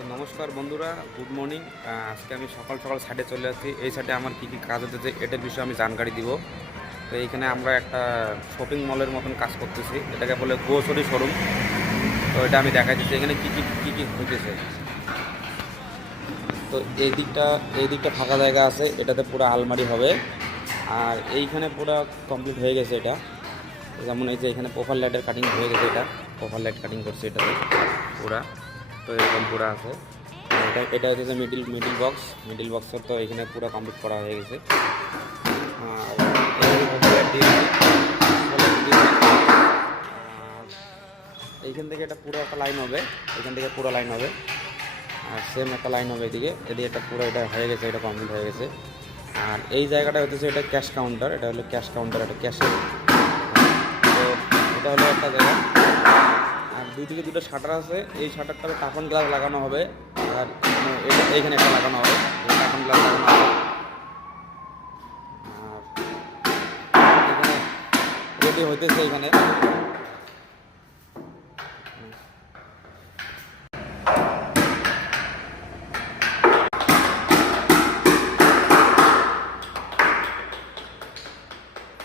তো নমস্কার বন্ধুরা, গুড মর্নিং। আজকে আমি সকাল সকাল সাইডে চলে যাচ্ছি। এই সাইডে আমার কী কী কাজ হতেছে এটার বিষয়ে আমি জানকারি দিব। তো এইখানে আমরা একটা শপিং মলের মতন কাজ করতেছি, এটাকে বলে গ্রোসারি শোরুম। তো এটা আমি দেখাই দিচ্ছি এখানে কী কী হইতেছে। তো এই দিকটা ফাঁকা জায়গা আছে, এটাতে পুরো আলমারি হবে। আর এইখানে পুরো কমপ্লিট হয়ে গেছে এটা। যেমন এই যে এখানে প্রোফাইল লাইটের কাটিং হয়ে গেছে, এটা প্রোফাইল লাইট কাটিং করছে এটাতে পুরা। তো এরকম পুরো আছে। এটা হচ্ছে মিডিল বক্সের। তো এখানে পুরো কমপ্লিট করা হয়ে গেছে। আর এইখান থেকে এটা পুরো একটা লাইন হবে, এখান থেকে পুরো লাইন হবে। আর সেম একটা লাইন হবে এদিকে একটা পুরো এটা হয়ে গেছে, এটা কমপ্লিট হয়ে গেছে। আর এই জায়গাটা হচ্ছে এটা ক্যাশ কাউন্টার, এটা হলো ক্যাশ কাউন্টার, এটা ক্যাশের। তো এটা হলো একটা জায়গা। আর দুই দিকে দুটো শাটার আছে, এই শাটারটাতে টাফন গ্লাস লাগানো হবে। আর এইখানে একটা লাগানো হবে, টাফন গ্লাস লাগানো হবে। আর এখানে রেডি হইতেছে এখানে।